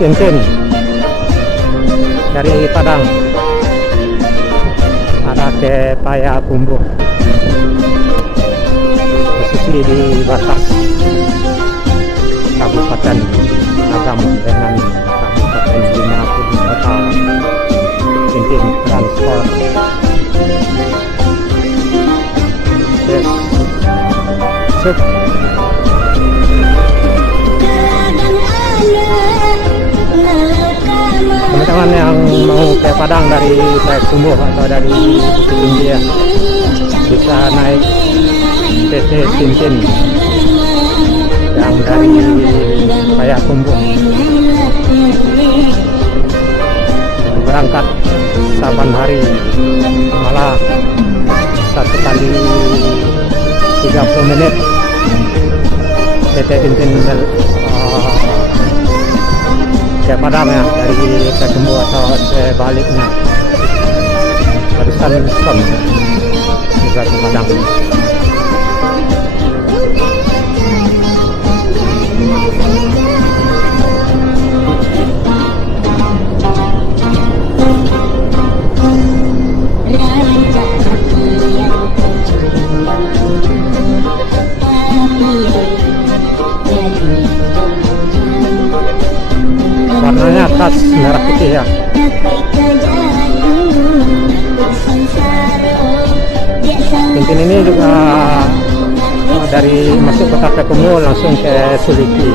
Tintin dari Padang arah ke Payakumbuh, posisi di batas Kabupaten Agam dengan Kabupaten Bima Kota. Tintin transport yes. Sip. Teman-teman yang mau ke Padang dari Payakumbuh atau dari Bukit Tinggi ya, bisa naik PT Tintin yang dari Payakumbuh, berangkat saban hari, malah satu kali 30 menit. PT Tintin ke Padang ya, dari Payakumbuh atau sebaliknya, barusan son juga ke Padang. Warnanya khas merah putih ya. Tintin ini juga dari masuk kota Payakumbuh langsung ke Suliki.